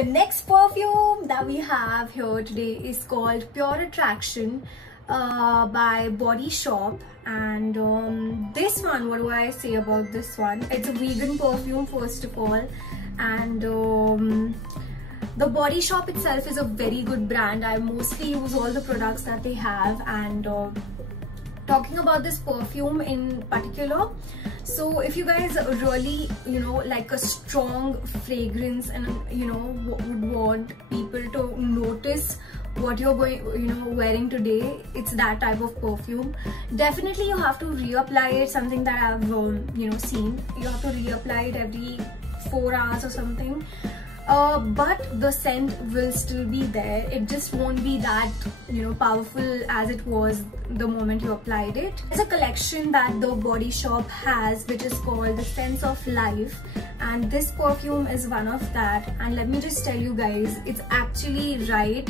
The next perfume that we have here today is called Pure Attraction by Body Shop. And this one, what do I say about this one? It's a vegan perfume first of all, and the Body Shop itself is a very good brand. I mostly use all the products that they have. And talking about this perfume in particular, so if you guys really like a strong fragrance and would want people to notice what you're wearing today, it's that type of perfume. Definitely you have to reapply it, something that I've seen. You have to reapply it every 4 hours or something. But the scent will still be there. It just won't be that powerful as it was the moment you applied it. There's a collection that the Body Shop has which is called the Sense of Life, and this perfume is one of that. And let me just tell you guys, it's actually right.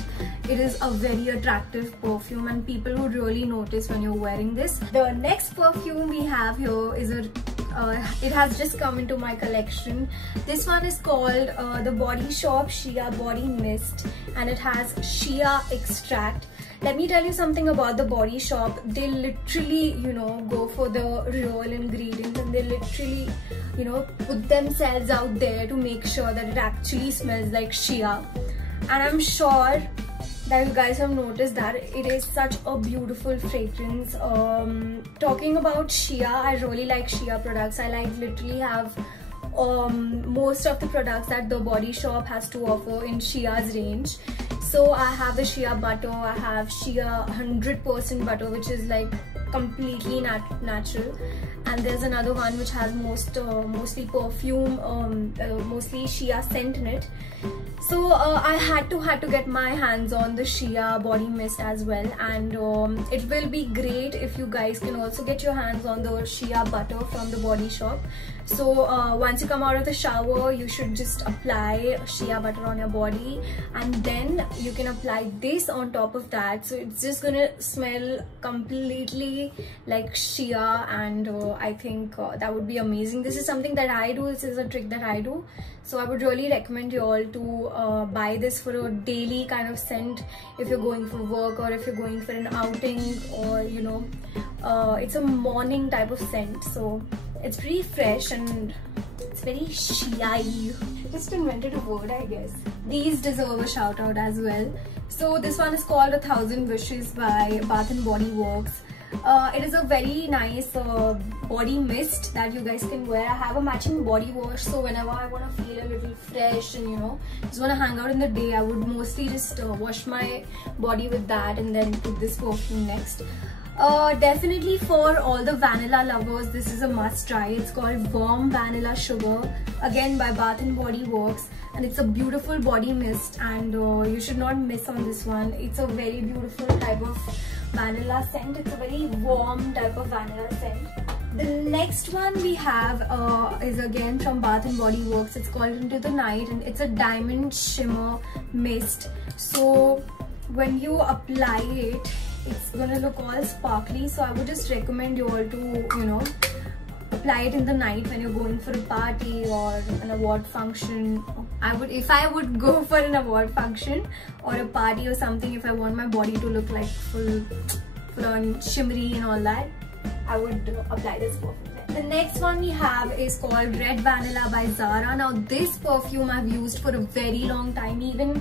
It is a very attractive perfume and people would really notice when you're wearing this. The next perfume we have here is it has just come into my collection. This one is called the Body Shop Shea Body Mist, and it has shea extract. Let me tell you something about the Body Shop. They literally go for the real ingredients, and they literally put themselves out there to make sure that it actually smells like shea. And I'm sure that you guys have noticed that it is such a beautiful fragrance. Talking about shea, I really like shea products. I literally have most of the products that the Body Shop has to offer in shea's range. So I have the shea butter, I have shea 100% butter, which is like completely natural, and there's another one which has mostly perfume, mostly shea scent in it. So I had to get my hands on the shea body mist as well, and it will be great if you guys can also get your hands on the shea butter from the Body Shop. So once you come out of the shower, you should just apply shea butter on your body, and then you can apply this on top of that. So it's just gonna smell completely like shea, and I think that would be amazing. This is something that I do. This is a trick that I do. So I would really recommend you all to buy this for a daily kind of scent if you're going for work or if you're going for an outing, or it's a morning type of scent. So it's pretty fresh and it's very shea-y. Just invented a word, I guess. These deserve a shout out as well. So this one is called 1000 Wishes by Bath and Body Works. It is a very nice body mist that you guys can wear. I have a matching body wash, so whenever I want to feel a little fresh and just want to hang out in the day, I would mostly just wash my body with that and then put this perfume next. Definitely for all the vanilla lovers, this is a must try. It's called Warm Vanilla Sugar, again by Bath and Body Works, and it's a beautiful body mist, and you should not miss on this one. It's a very beautiful type of vanilla scent. It's a very warm type of vanilla scent. The next one we have is again from Bath and Body Works. It's called Into the Night, and it's a diamond shimmer mist. So when you apply it, it's gonna look all sparkly. So I would just recommend you all to apply it in the night when you're going for a party or an award function. If I would go for an award function or a party or something, if I want my body to look like full on shimmery and all that, I would apply this perfume. The next one we have is called Red Vanilla by Zara. Now this perfume I've used for a very long time, even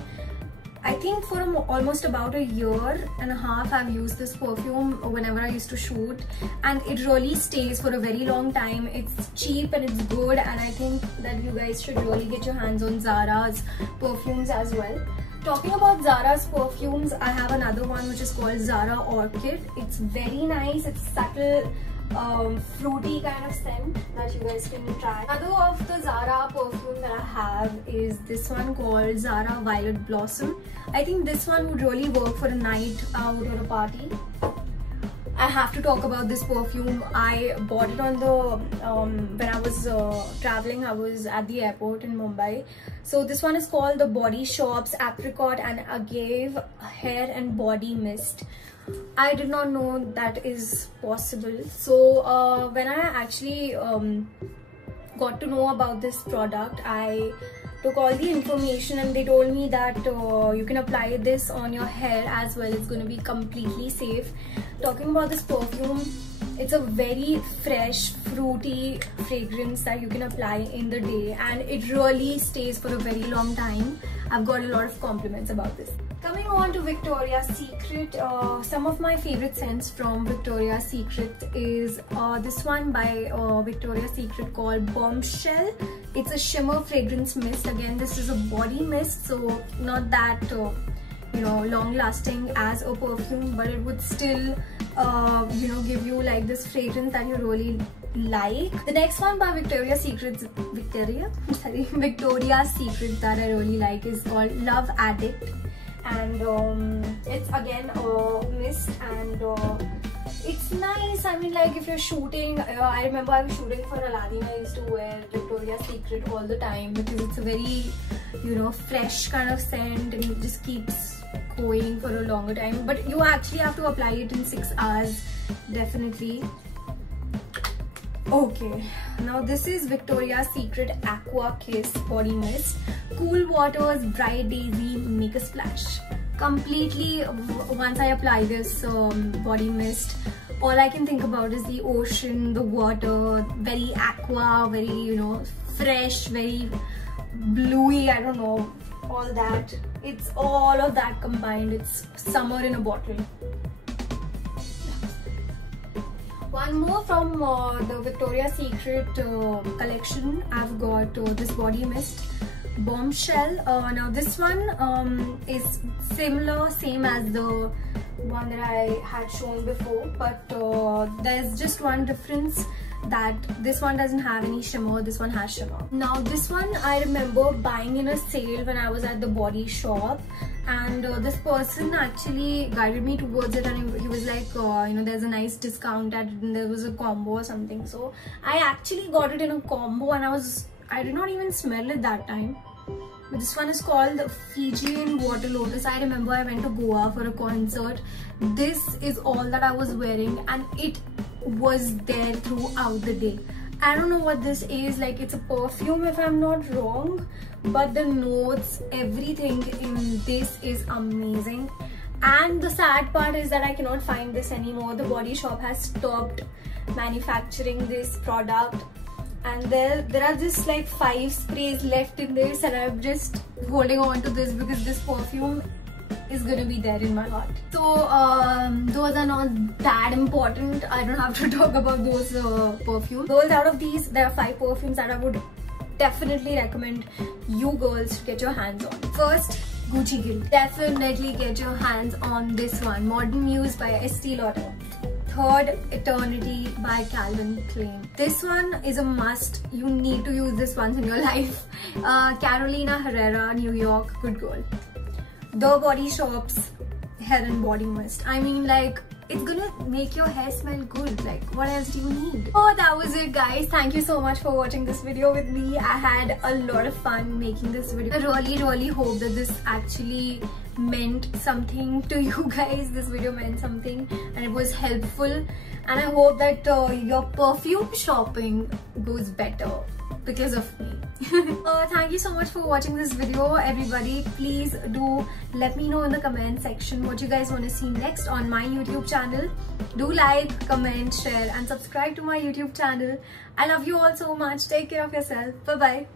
I think for almost about a year and a half I've used this perfume whenever I used to shoot, and it really stays for a very long time. It's cheap and it's good, and I think that you guys should really get your hands on Zara's perfumes as well. Talking about Zara's perfumes, I have another one which is called Zara Orchid. It's very nice. It's subtle, fruity kind of scent that you guys can try. Another of the Zara perfume that I have is this one called Zara Violet Blossom. I think this one would really work for a night out or a party. I have to talk about this perfume. I bought it on the when I was traveling. I was at the airport in Mumbai. So this one is called the Body Shop's Apricot and Agave Hair and Body Mist. I did not know that is possible. So when I actually got to know about this product, I took all the information and they told me that you can apply this on your hair as well. It's going to be completely safe. Talking about this perfume, it's a very fresh, fruity fragrance that you can apply in the day, and it really stays for a very long time. I've got a lot of compliments about this. Coming on to Victoria's Secret, some of my favorite scents from Victoria's Secret is this one by Victoria's Secret called Bombshell. It's a shimmer fragrance mist. Again, this is a body mist, so not that long lasting as a perfume, but it would still give you like this fragrance that you really like. The next one by Victoria's Secret that I really like is called Love Addict, and it's again a mist, and it's nice. I mean, like if you're shooting, I remember I was shooting for Aladdin. I used to wear Victoria's Secret all the time because it's a very fresh kind of scent, and it just keeps going for a longer time, but you actually have to apply it in 6 hours definitely. Okay, now this is Victoria's Secret Aqua Kiss Body Mist. Cool waters, bright daisy, make a splash. Completely, once I apply this body mist, all I can think about is the ocean, the water, very aqua, very fresh, very bluey, I don't know, all that. It's all of that combined. It's summer in a bottle. One more from the Victoria's Secret collection. I've got this body mist, Bombshell. Now this one is same as the one that I had shown before, but there's just one difference, that this one doesn't have any shimmer, this one has shimmer. Now this one I remember buying in a sale when I was at the Body Shop, and this person actually guided me towards it, and he was like there's a nice discount at it, and there was a combo or something. So I actually got it in a combo, and I did not even smell it that time. But this one is called Fijian Water Lotus. I remember I went to Goa for a concert. This is all that I was wearing, and it was there throughout the day. I don't know what this is, like it's a perfume if I'm not wrong, but the notes, everything in this is amazing. And the sad part is that I cannot find this anymore. The Body Shop has stopped manufacturing this product, and there are just like 5 sprays left in this, and I'm just holding on to this because this perfume is gonna be there in my heart. So those are not that important. I don't have to talk about those perfumes. Girls, out of these, there are 5 perfumes that I would definitely recommend you girls to get your hands on. First, Gucci Guilt. Definitely get your hands on this one, Modern Muse by Estee Lauder. Third, Eternity by Calvin Klein. This one is a must. You need to use this once in your life. Carolina Herrera, New York, Good Girl. The Body Shop's Hair and Body Mist. I mean, like, it's gonna make your hair smell good. Like, what else do you need? Oh, that was it, guys. Thank you so much for watching this video with me. I had a lot of fun making this video. I really hope that this actually meant something to you guys. This video meant something and it was helpful, and I hope that your perfume shopping goes better because of me. Thank you so much for watching this video, everybody. Please do let me know in the comment section what you guys want to see next on my YouTube channel. Do like, comment, share and subscribe to my YouTube channel. I love you all so much. Take care of yourself. Bye bye.